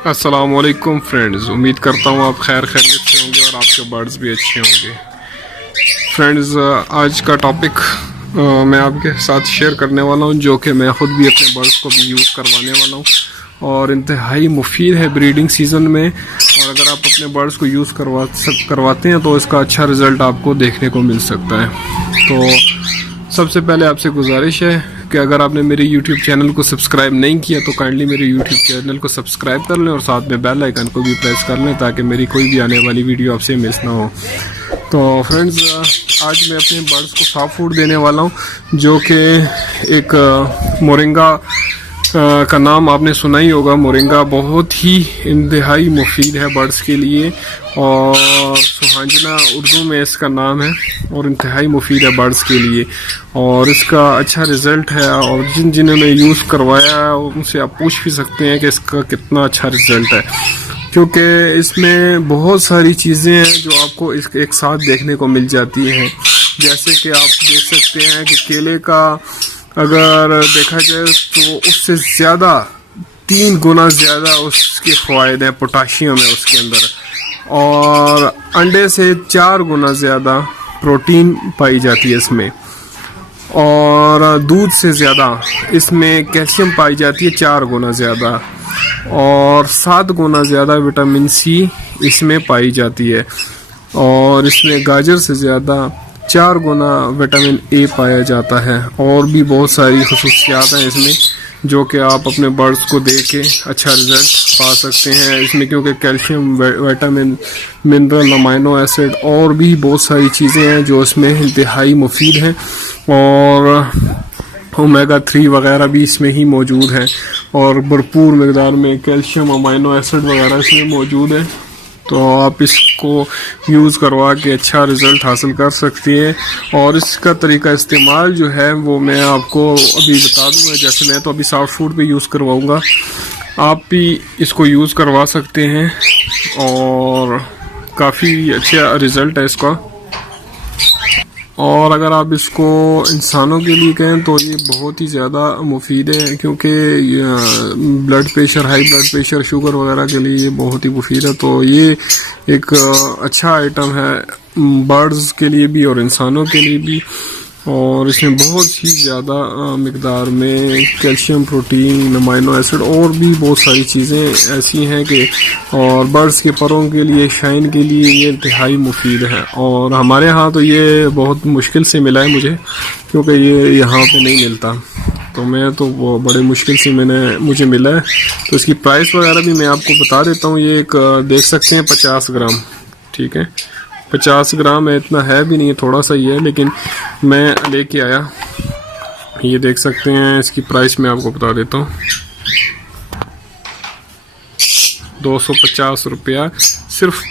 अस्सलामुअलैकुम फ्रेंड्स, उम्मीद करता हूँ आप खैरियत से होंगे और आपके बर्ड्स भी अच्छे होंगे। फ्रेंड्स, आज का टॉपिक मैं आपके साथ शेयर करने वाला हूँ, जो कि मैं ख़ुद भी अपने बर्ड्स को भी यूज़ करवाने वाला हूँ और इंतहाई मुफीद है ब्रीडिंग सीज़न में। और अगर आप अपने बर्ड्स को यूज़ करवाते हैं तो इसका अच्छा रिज़ल्ट आपको देखने को मिल सकता है। तो सबसे पहले आपसे गुजारिश है कि अगर आपने मेरे YouTube चैनल को सब्सक्राइब नहीं किया तो काइंडली मेरे YouTube चैनल को सब्सक्राइब कर लें और साथ में बेल आइकन को भी प्रेस कर लें ताकि मेरी कोई भी आने वाली वीडियो आपसे मिस ना हो। तो फ्रेंड्स, आज मैं अपने बर्ड्स को सॉफ्ट फूड देने वाला हूं, जो कि एक मोरिंगा का नाम आपने सुना ही होगा। मोरिंगा बहुत ही इंतहाई मुफीद है बर्ड्स के लिए और सुहांजना उर्दू में इसका नाम है और इंतहाई मुफीद है बर्ड्स के लिए और इसका अच्छा रिज़ल्ट है। और जिन्होंने यूज़ करवाया है उनसे आप पूछ भी सकते हैं कि इसका कितना अच्छा रिज़ल्ट है, क्योंकि इसमें बहुत सारी चीज़ें हैं जो आपको एक साथ देखने को मिल जाती हैं। जैसे कि आप देख सकते हैं कि केले का अगर देखा जाए तो उससे ज़्यादा 3 गुना ज़्यादा उसके फ़ायदे हैं, पोटाशियम है उसके अंदर, और अंडे से 4 गुना ज़्यादा प्रोटीन पाई जाती है इसमें, और दूध से ज़्यादा इसमें कैल्शियम पाई जाती है 4 गुना ज़्यादा, और 7 गुना ज़्यादा विटामिन सी इसमें पाई जाती है, और इसमें गाजर से ज़्यादा 4 गुना विटामिन ए पाया जाता है। और भी बहुत सारी खसूसियात हैं इसमें जो कि आप अपने बर्ड्स को दे के अच्छा रिज़ल्ट पा सकते हैं इसमें, क्योंकि calcium, vitamin, mineral, amino acid और भी बहुत सारी चीज़ें हैं जो इसमें इंतहाई मुफीद हैं, और ओमेगा 3 वगैरह भी इसमें ही मौजूद है और भरपूर मकदार में कैल्शियम, अमाइनो एसिड वगैरह इसमें मौजूद है। तो आप इसको यूज़ करवा के अच्छा रिज़ल्ट हासिल कर सकती हैं। और इसका तरीका इस्तेमाल जो है वो मैं आपको अभी बता दूंगा। जैसे मैं तो अभी सॉफ्ट फूड पे यूज़ करवाऊंगा, आप भी इसको यूज़ करवा सकते हैं और काफ़ी अच्छा रिज़ल्ट है इसका। और अगर आप इसको इंसानों के लिए कहें तो ये बहुत ही ज़्यादा मुफीद है, क्योंकि blood pressure, high blood pressure, sugar वगैरह के लिए ये बहुत ही मुफीद है। तो ये एक अच्छा आइटम है बर्ड्स के लिए भी और इंसानों के लिए भी, और इसमें बहुत ही ज़्यादा मिकदार में कैल्शियम, प्रोटीन, अमाइनो एसिड और भी बहुत सारी चीज़ें ऐसी हैं कि और बर्ड्स के परों के लिए, शाइन के लिए ये इंतहाई मुफीद है। और हमारे यहाँ तो ये बहुत मुश्किल से मिला है मुझे, क्योंकि ये यहाँ पे नहीं मिलता, तो मैं तो वो बड़े मुश्किल से मुझे मिला है। तो इसकी प्राइस वगैरह भी मैं आपको बता देता हूँ। ये एक देख सकते हैं 50 ग्राम, ठीक है, 50 ग्राम है, इतना है भी नहीं है, थोड़ा सा ही है, लेकिन मैं लेके आया। ये देख सकते हैं, इसकी प्राइस मैं आपको बता देता हूँ, 250 रुपया सिर्फ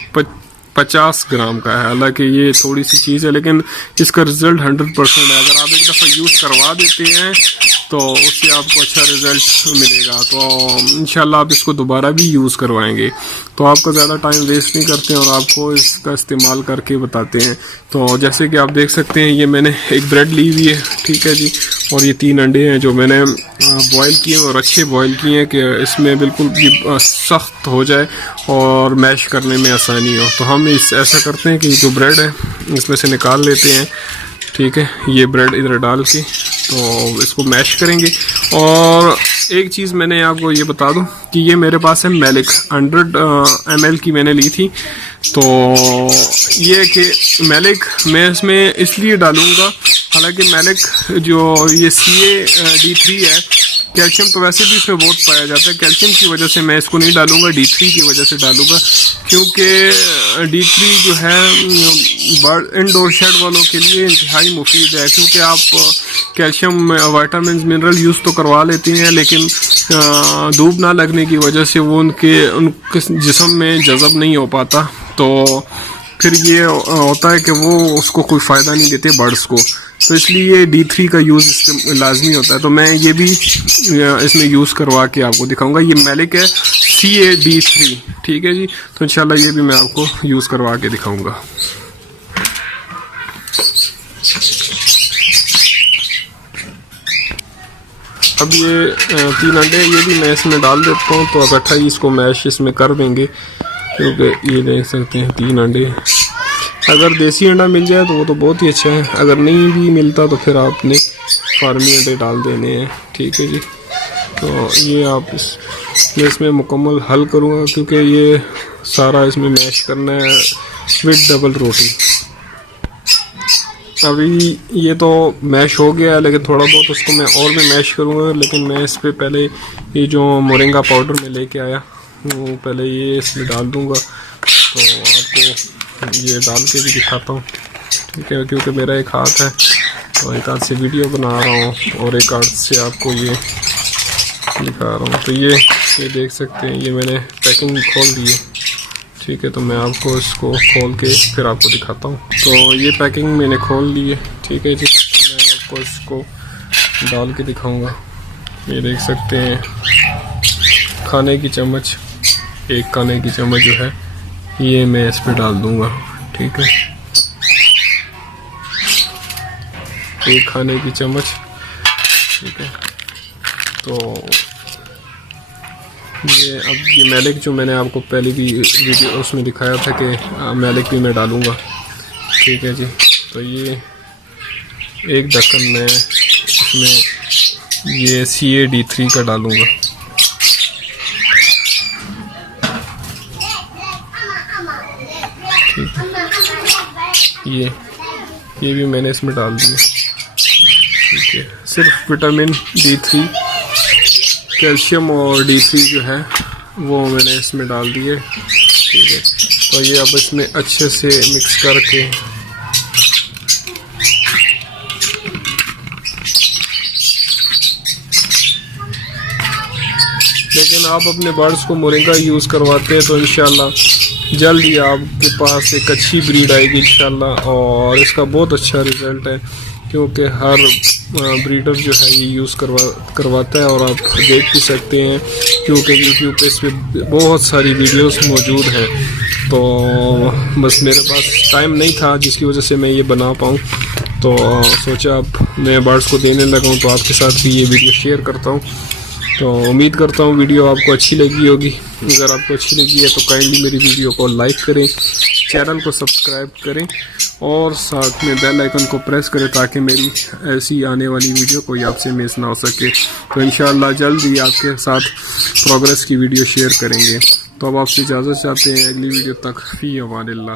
50 ग्राम का है। हालांकि ये थोड़ी सी चीज़ है, लेकिन इसका रिज़ल्ट 100% है। अगर आप एक दफ़ा यूज़ करवा देते हैं तो उससे आपको अच्छा रिज़ल्ट मिलेगा। तो इंशाल्लाह आप इसको दोबारा भी यूज़ करवाएंगे। तो आपका ज़्यादा टाइम वेस्ट नहीं करते और आपको इसका इस्तेमाल करके बताते हैं। तो जैसे कि आप देख सकते हैं, ये मैंने एक ब्रेड ली हुई है, ठीक है जी, और ये 3 अंडे हैं जो मैंने बॉयल किए और अच्छे बॉयल किए हैं कि इसमें बिल्कुल भी सख्त हो जाए और मैश करने में आसानी हो। तो हम ऐसा करते हैं कि जो ब्रेड है इसमें से निकाल लेते हैं, ठीक है, ये ब्रेड इधर डाल के तो इसको मैश करेंगे। और एक चीज़ मैंने आपको ये बता दूं कि ये मेरे पास है मैलिक 100 ml की मैंने ली थी। तो ये कि मैलिक मैं इसमें इसलिए डालूंगा, हालांकि मैलिक जो ये CA-D3 है, कैल्शियम तो वैसे भी इसमें बहुत पाया जाता है, कैल्शियम की वजह से मैं इसको नहीं डालूंगा, D3 की वजह से डालूंगा, क्योंकि D3 जो है बर्ड इंडोर शेड वालों के लिए इंतहाई मुफीद है। क्योंकि आप कैल्शियम, विटामिन, मिनरल यूज़ तो करवा लेती हैं, लेकिन धूप ना लगने की वजह से वो उनके जिस्म में जज़ब नहीं हो पाता, तो फिर ये होता है कि वो उसको कोई फ़ायदा नहीं देते बर्ड्स को। तो इसलिए D3 का यूज़ लाजमी होता है। तो मैं ये भी इसमें यूज़ करवा के आपको दिखाऊंगा। ये मैलिक है CA-D3, ठीक है जी। तो इंशाल्लाह ये भी मैं आपको यूज़ करवा के दिखाऊंगा। अब ये 3 अंडे ये भी मैं इसमें डाल देता हूँ, तो इकट्ठा ही इसको मैश इसमें कर देंगे, क्योंकि ये देख सकते हैं 3 अंडे। अगर देसी अंडा मिल जाए तो वो तो बहुत ही अच्छा है, अगर नहीं भी मिलता तो फिर आपने फार्मी अंडे डाल देने हैं। ठीक है जी, तो ये आप मैं इसमें मुकम्मल हल करूँगा, क्योंकि ये सारा इसमें मैश करना है विद डबल रोटी। अभी ये तो मैश हो गया है, लेकिन थोड़ा बहुत उसको मैं और भी मैश करूँगा। लेकिन मैं इस पर पहले ये जो मोरिंगा पाउडर में लेके आया वो पहले ये इसमें डाल दूँगा, तो आपको ये डाल के भी दिखाता हूँ। ठीक है, क्योंकि मेरा एक हाथ है और एक हाथ से वीडियो बना रहा हूँ और एक हाथ से आपको ये दिखा रहा हूँ। तो ये देख सकते हैं, ये मैंने पैकिंग खोल दी है। ठीक है, तो मैं आपको इसको खोल के फिर आपको दिखाता हूँ। तो ये पैकिंग मैंने खोल ली है। ठीक है जी, तो मैं आपको इसको डाल के दिखाऊंगा। ये देख सकते हैं, खाने की चम्मच, एक खाने की चम्मच जो है ये मैं इस पर डाल दूंगा। ठीक है, एक खाने की चम्मच। ठीक है, तो ये अब ये मैलिक जो मैंने आपको पहले भी वीडियो उसमें दिखाया था कि मैलिक भी मैं डालूँगा। ठीक है जी, तो ये एक ढक्कन मैं इसमें ये CAD3 का डालूँगा। ठीक है, ये भी मैंने इसमें डाल दिया। ठीक है, सिर्फ विटामिन D3, कैल्शियम और D3 जो है वो मैंने इसमें डाल दिए। ठीक है, तो ये अब इसमें अच्छे से मिक्स करके लेकिन आप अपने बर्ड्स को मोरिंगा यूज़ करवाते हैं तो इंशाल्लाह जल्द ही आपके पास एक अच्छी ब्रीड आएगी इंशाल्लाह, और इसका बहुत अच्छा रिज़ल्ट है, क्योंकि हर ब्रीडर जो है ये यूज़ करवाता है। और आप देख भी सकते हैं, क्योंकि यूट्यूब पे इस पर बहुत सारी वीडियोस मौजूद हैं। तो बस मेरे पास टाइम नहीं था जिसकी वजह से मैं ये बना पाऊँ, तो सोचा अब मैं बर्ड्स को देने लगा हूँ तो आपके साथ भी ये वीडियो शेयर करता हूँ। तो उम्मीद करता हूँ वीडियो आपको अच्छी लगी होगी। अगर आपको अच्छी लगी है तो काइंडली मेरी वीडियो को लाइक करें, चैनल को सब्सक्राइब करें और साथ में बेल आइकन को प्रेस करें, ताकि मेरी ऐसी आने वाली वीडियो कोई आपसे मिस ना हो सके। तो इंशाअल्लाह जल्द ही आपके साथ प्रोग्रेस की वीडियो शेयर करेंगे। तो अब आपसे इजाज़त चाहते हैं, अगली वीडियो तक फ़ी अमानिल्लाह।